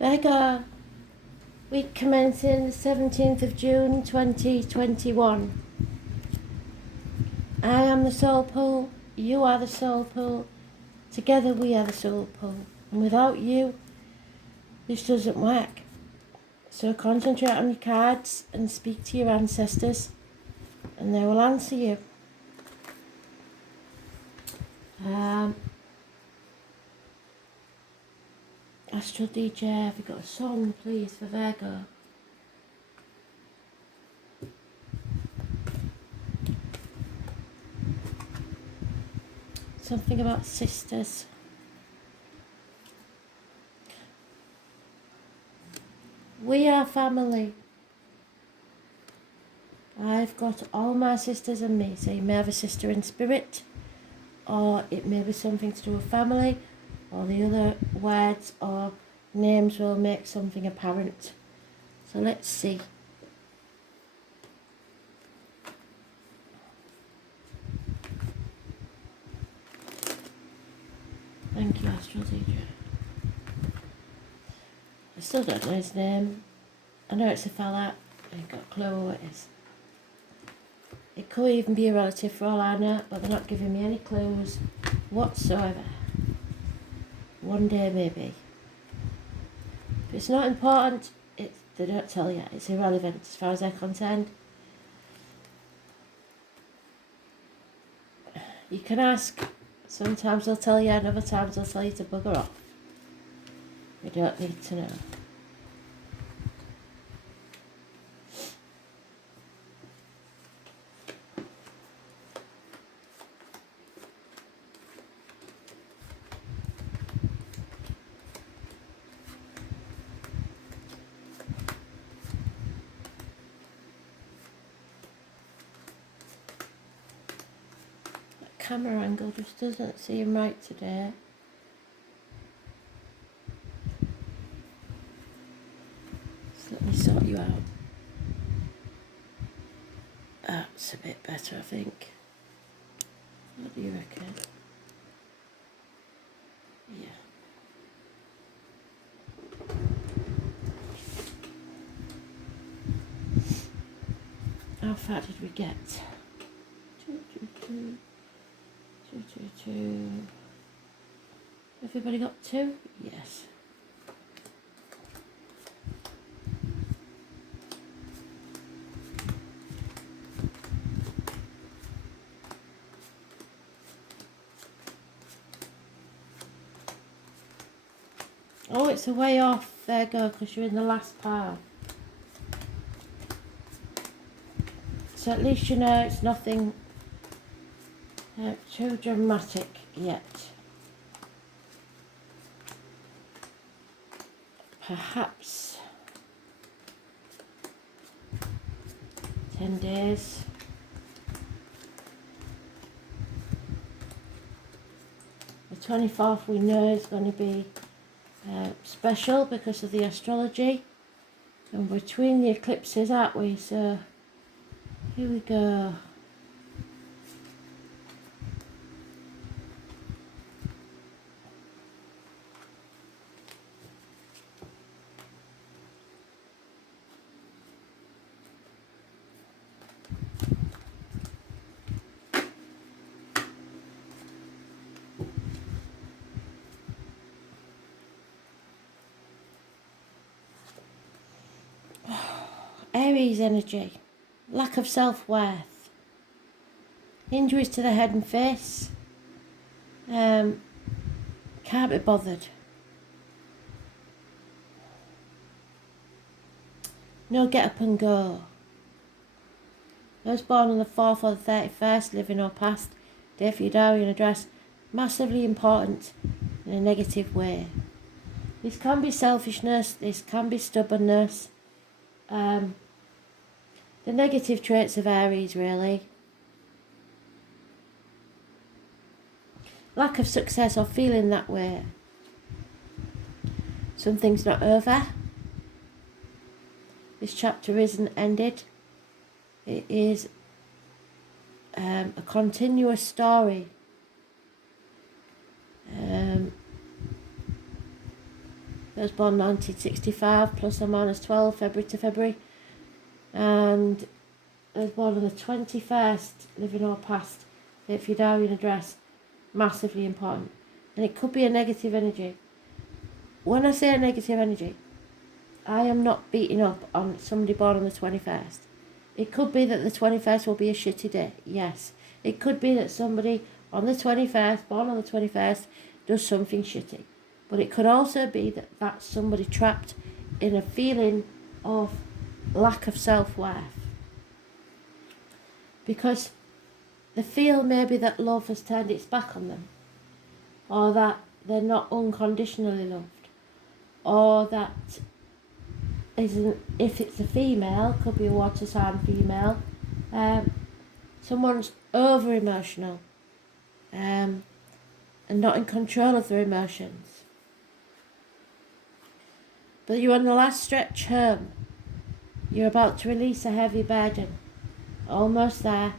Virgo, week commencing the 17th of June 2021. I am the soul pool, you are the soul pool, together we are the soul pool. And without you, this doesn't work. So concentrate on your cards and speak to your ancestors and they will answer you. Astral DJ, have you got a song please for Virgo? Something about sisters. We are family. I've got all my sisters and me. So you may have a sister in spirit, or it may be something to do with family, or the other words or names will make something apparent. So let's see. Thank you, Astral Teacher. I still don't know his name. I know it's a fella. I ain't got a clue who it is. It could even be a relative for all I know, but they're not giving me any clues whatsoever. One day maybe. If it's not important, they don't tell you. It's irrelevant as far as they're concerned. You can ask. Sometimes they'll tell you, and other times they'll tell you to bugger off. You don't need to know. Camera angle just doesn't seem right today. So let me sort you out. That's a bit better, I think. What do you reckon? Yeah. How far did we get? 222. 222. Everybody got 2? Yes. Oh, it's a way off, Virgo, because you're in the last part. So at least you know it's nothing too dramatic yet. Perhaps 10 days. The 24th we know is going to be special because of the astrology. And between the eclipses, aren't we? So here we go. Aries energy, lack of self-worth, injuries to the head and face, can't be bothered, no get up and go. Those born on the 4th or the 31st, living or past, day for your diary and address, massively important in a negative way. This can be selfishness, this can be stubbornness, the negative traits of Aries really. Lack of success or feeling that way. Something's not over. This chapter isn't ended. It is a continuous story. Those born 1965, plus or minus 12, February to February. And those born on the 21st, living or past, if your Darwin address, massively important. And it could be a negative energy. When I say a negative energy, I am not beating up on somebody born on the 21st. It could be that the 21st will be a shitty day, yes. It could be that somebody on the 21st, born on the 21st, does something shitty. But it could also be that that's somebody trapped in a feeling of lack of self-worth. Because they feel maybe that love has turned its back on them. Or that they're not unconditionally loved. Or that, if it's a female, could be a water sign female, someone's over-emotional and not in control of their emotions. But you're on the last stretch home. You're about to release a heavy burden. Almost there.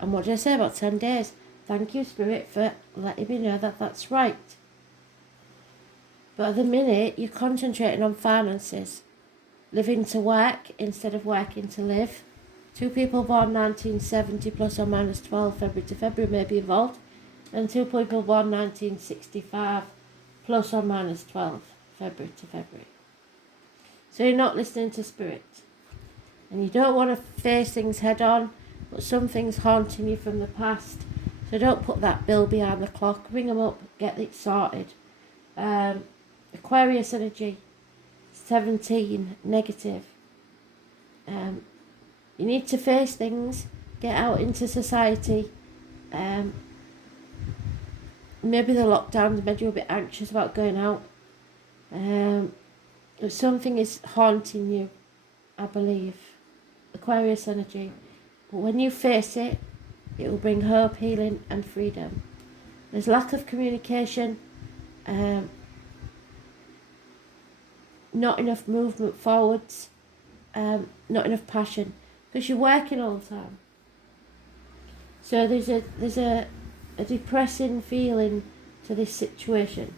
And what did I say about 10 days? Thank you, Spirit, for letting me know that that's right. But at the minute, you're concentrating on finances. Living to work instead of working to live. 2 people born 1970 plus or minus 12 February to February may be involved. And 2 people born 1965 plus or minus 12 February to February. So you're not listening to Spirit. And you don't want to face things head on, but something's haunting you from the past. So don't put that bill behind the clock. Ring them up, get it sorted. Aquarius energy, 17, negative. You need to face things, get out into society. Maybe the lockdowns made you a bit anxious about going out. Something is haunting you, I believe. Aquarius energy. But when you face it, it will bring hope, healing and freedom. There's lack of communication, not enough movement forwards, not enough passion, because you're working all the time. So there's a depressing feeling to this situation,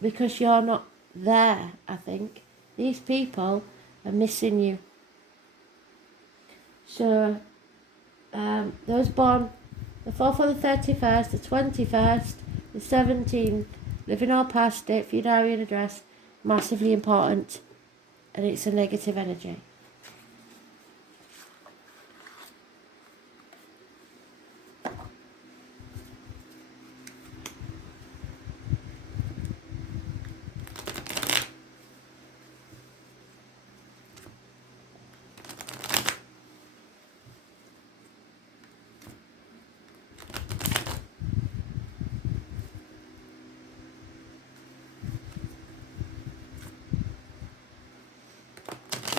because you're not there. I think these people are missing you. So those born the 4th or the 31st, the 21st, the 17th, living or past date for your diary and address, massively important, and it's a negative energy.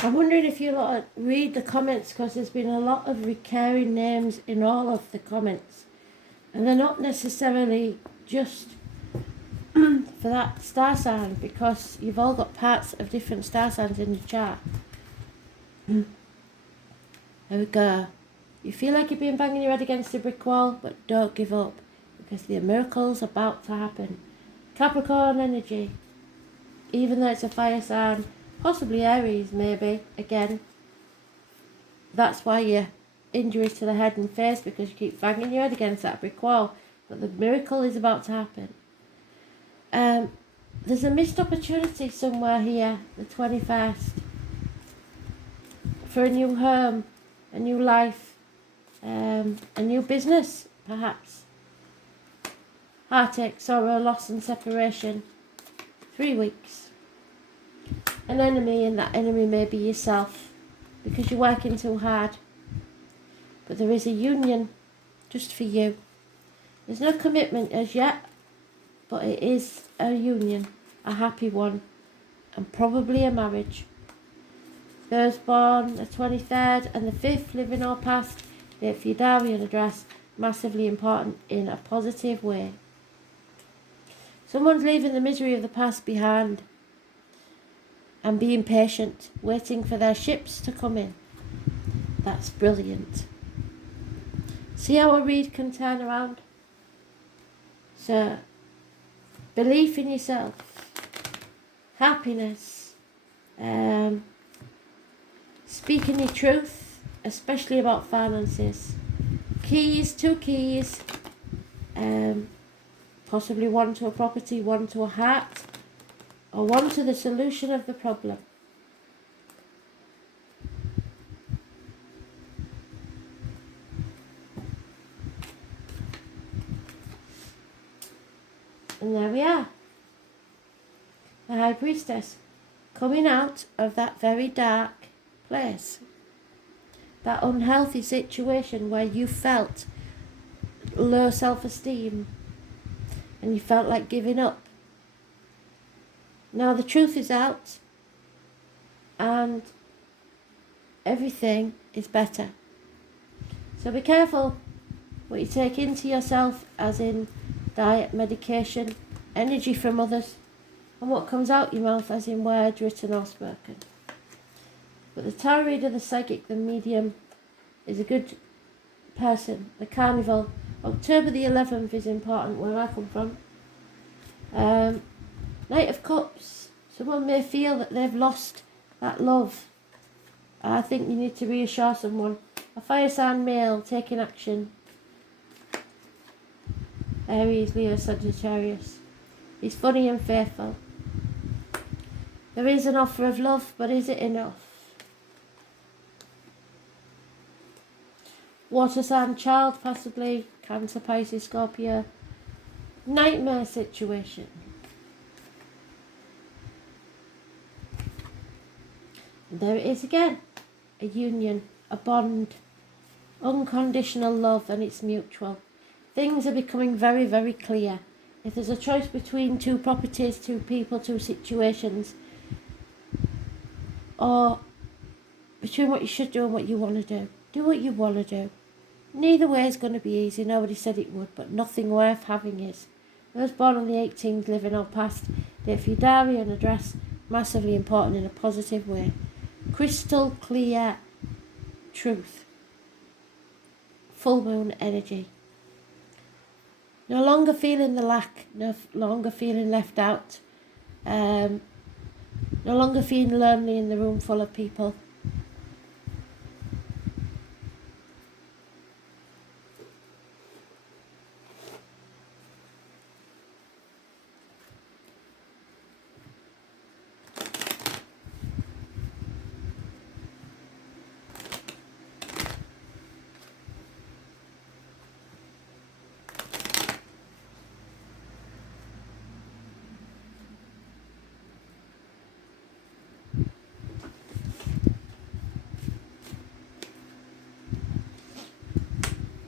I'm wondering if you lot read the comments, because there's been a lot of recurring names in all of the comments. And they're not necessarily just for that star sign, because you've all got parts of different star signs in the chart. There we go. You feel like you've been banging your head against a brick wall, but don't give up, because the miracle's about to happen. Capricorn energy. Even though it's a fire sign, possibly Aries, maybe, again. That's why you're injuries to the head and face, because you keep banging your head against that brick wall. But the miracle is about to happen. There's a missed opportunity somewhere here, the 21st, for a new home, a new life, a new business, perhaps. Heartache, sorrow, loss and separation. 3 weeks. An enemy, and that enemy may be yourself, because you're working too hard. But there is a union just for you. There's no commitment as yet, but it is a union, a happy one, and probably a marriage. Those born the 23rd and the 5th, living or past, date for your diary and address, massively important in a positive way. Someone's leaving the misery of the past behind and being patient, waiting for their ships to come in. That's brilliant. See how a read can turn around? So, belief in yourself, happiness, speaking your truth, especially about finances. Keys, 2 keys, possibly 1 to a property, 1 to a heart, or 1 to the solution of the problem. And there we are. The High Priestess coming out of that very dark place. That unhealthy situation where you felt low self-esteem and you felt like giving up. Now the truth is out and everything is better. So be careful what you take into yourself, as in diet, medication, energy from others, and what comes out your mouth, as in words written or spoken. But the tarot reader, the psychic, the medium is a good person. The carnival, October the 11th is important where I come from. Knight of Cups, someone may feel that they've lost that love. I think you need to reassure someone. A fire sign male taking action. Aries, Leo, Sagittarius. He's funny and faithful. There is an offer of love, but is it enough? Water sign child, possibly. Cancer, Pisces, Scorpio. Nightmare situation. And there it is again. A union, a bond, unconditional love, and it's mutual. Things are becoming very, very clear. If there's a choice between 2 properties, 2 people, 2 situations, or between what you should do and what you want to do what you want to do. Neither way is going to be easy. Nobody said it would, but nothing worth having is. Those born on the 18th, living or past, date for your diary and address, massively important in a positive way. Crystal clear truth. Full moon energy. No longer feeling the lack, no longer feeling left out, no longer feeling lonely in the room full of people.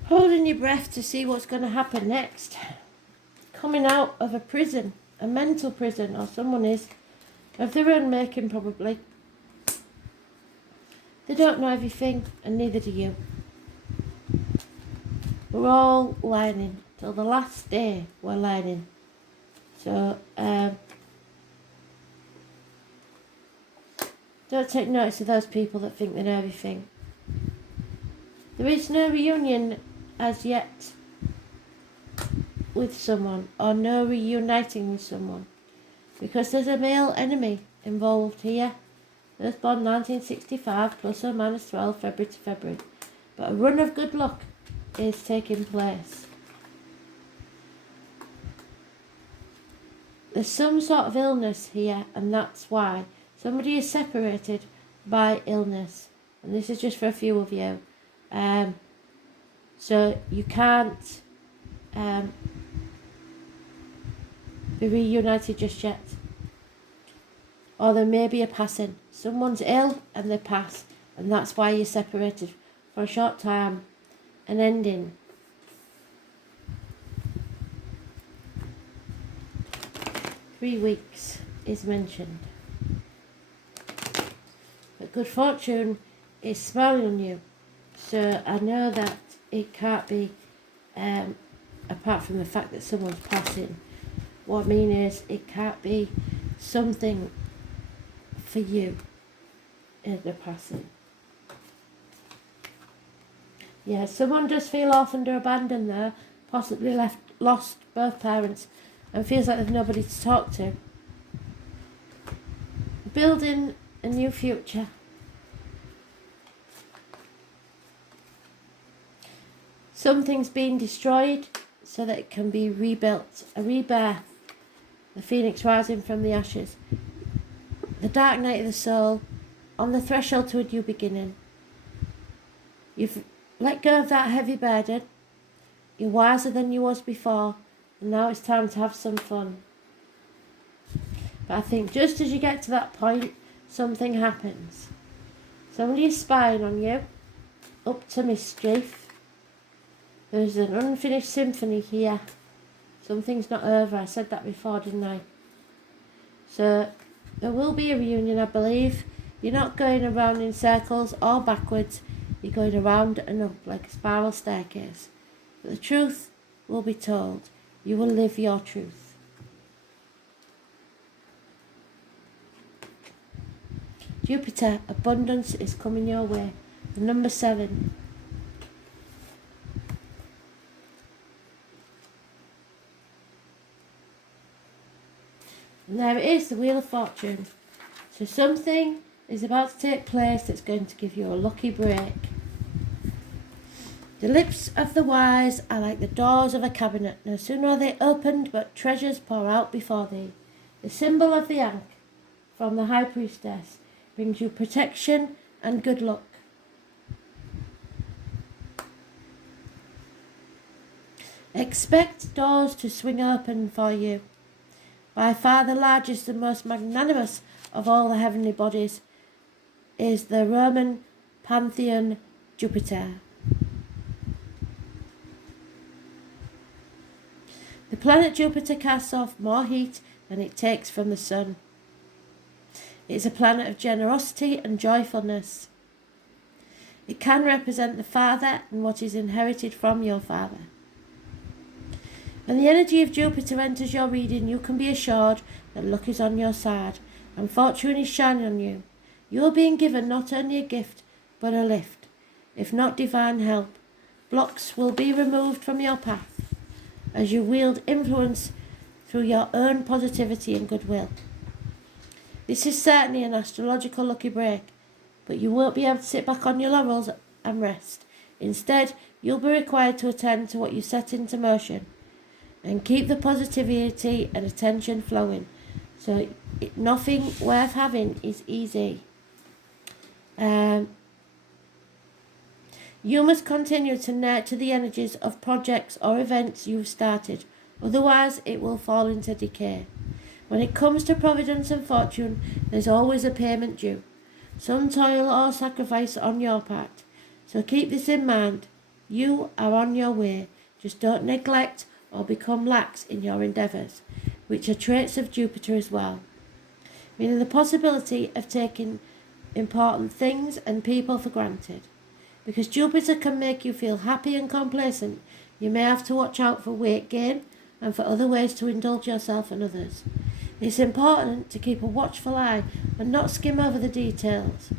Holding your breath to see what's going to happen next. Coming out of a prison, a mental prison, or someone is, of their own making probably. They don't know everything, and neither do you. We're all learning. Till the last day, we're learning. So, don't take notice of those people that think they know everything. There is no reunion as yet with someone, or no reuniting with someone, because there's a male enemy involved here. Those born 1965 plus or minus 12 February to February, but a run of good luck is taking place. There's some sort of illness here, and that's why somebody is separated by illness, and this is just for a few of you. So you can't be reunited just yet. Or there may be a passing. Someone's ill and they pass, and that's why you're separated for a short time. An ending. Three weeks is mentioned. But good fortune is smiling on you. So I know that it can't be, apart from the fact that someone's passing, what I mean is it can't be something for you in the passing. Yeah, someone does feel orphaned or abandoned there, possibly lost both parents, and feels like they've nobody to talk to. Building a new future. Something's been destroyed so that it can be rebuilt. A rebirth. The phoenix rising from the ashes. The dark night of the soul. On the threshold to a new beginning. You've let go of that heavy burden. You're wiser than you was before. And now it's time to have some fun. But I think just as you get to that point, something happens. Somebody is spying on you. Up to mischief. There's an unfinished symphony here. Something's not over. I said that before, didn't I? So there will be a reunion, I believe. You're not going around in circles or backwards. You're going around and up like a spiral staircase. But the truth will be told. You will live your truth. Jupiter, abundance is coming your way. The number 7. And there it is, the Wheel of Fortune. So something is about to take place that's going to give you a lucky break. The lips of the wise are like the doors of a cabinet. No sooner are they opened, but treasures pour out before thee. The symbol of the Ankh from the High Priestess brings you protection and good luck. Expect doors to swing open for you. By far the largest and most magnanimous of all the heavenly bodies is the Roman pantheon Jupiter. The planet Jupiter casts off more heat than it takes from the sun. It is a planet of generosity and joyfulness. It can represent the father and what is inherited from your father. When the energy of Jupiter enters your reading, you can be assured that luck is on your side and fortune is shining on you. You are being given not only a gift, but a lift. If not divine help, blocks will be removed from your path as you wield influence through your own positivity and goodwill. This is certainly an astrological lucky break, but you won't be able to sit back on your laurels and rest. Instead, you'll be required to attend to what you set into motion and keep the positivity and attention flowing. So nothing worth having is easy. You must continue to nurture the energies of projects or events you've started, otherwise it will fall into decay. When it comes to providence and fortune, there's always a payment due, some toil or sacrifice on your part. So keep this in mind. You are on your way. Just don't neglect or become lax in your endeavours, which are traits of Jupiter as well, meaning the possibility of taking important things and people for granted. Because Jupiter can make you feel happy and complacent, you may have to watch out for weight gain and for other ways to indulge yourself and others. It's important to keep a watchful eye and not skim over the details.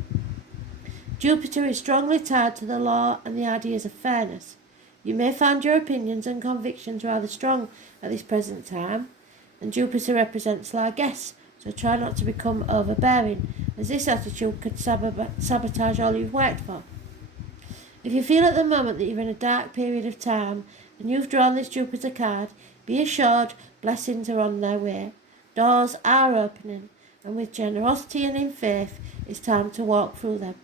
Jupiter is strongly tied to the law and the ideas of fairness. You may find your opinions and convictions rather strong at this present time, and Jupiter represents largesse, so try not to become overbearing, as this attitude could sabotage all you've worked for. If you feel at the moment that you're in a dark period of time and you've drawn this Jupiter card, be assured blessings are on their way. Doors are opening, and with generosity and in faith, it's time to walk through them.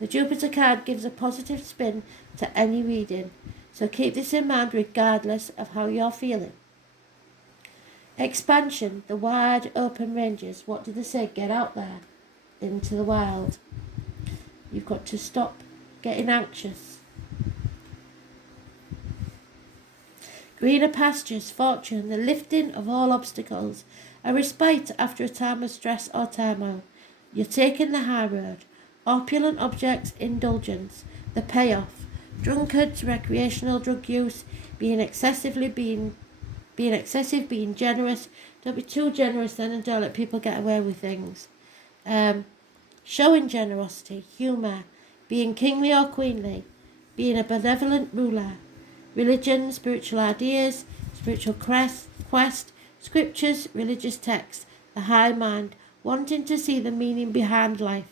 The Jupiter card gives a positive spin to any reading, so keep this in mind regardless of how you're feeling. Expansion, the wide open ranges. What do they say? Get out there into the wild. You've got to stop getting anxious. Greener pastures, fortune, the lifting of all obstacles, a respite after a time of stress or turmoil. You're taking the high road. Opulent objects, indulgence, the payoff. Drunkards, recreational drug use, being excessive, being generous. Don't be too generous then, and don't let people get away with things. Showing generosity, humour, being kingly or queenly, being a benevolent ruler. Religion, spiritual ideas, spiritual quest, Scriptures, religious texts, the high mind, wanting to see the meaning behind life.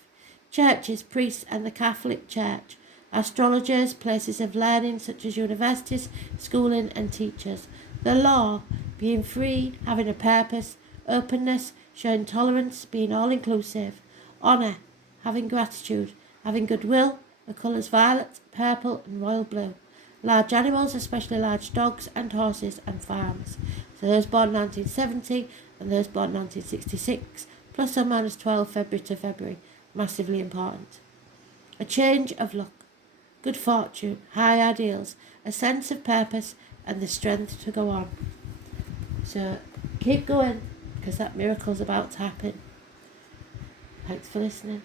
Churches, priests and the Catholic Church. Astrologers, places of learning such as universities, schooling and teachers. The law, being free, having a purpose. Openness, showing tolerance, being all-inclusive. Honour, having gratitude, having goodwill. The colours violet, purple and royal blue. Large animals, especially large dogs and horses and farms. So those born 1970 and those born 1966, plus or minus 12 February to February, massively important. A change of luck, good fortune, high ideals, a sense of purpose and the strength to go on. So keep going, because that miracle's about to happen. Thanks for listening.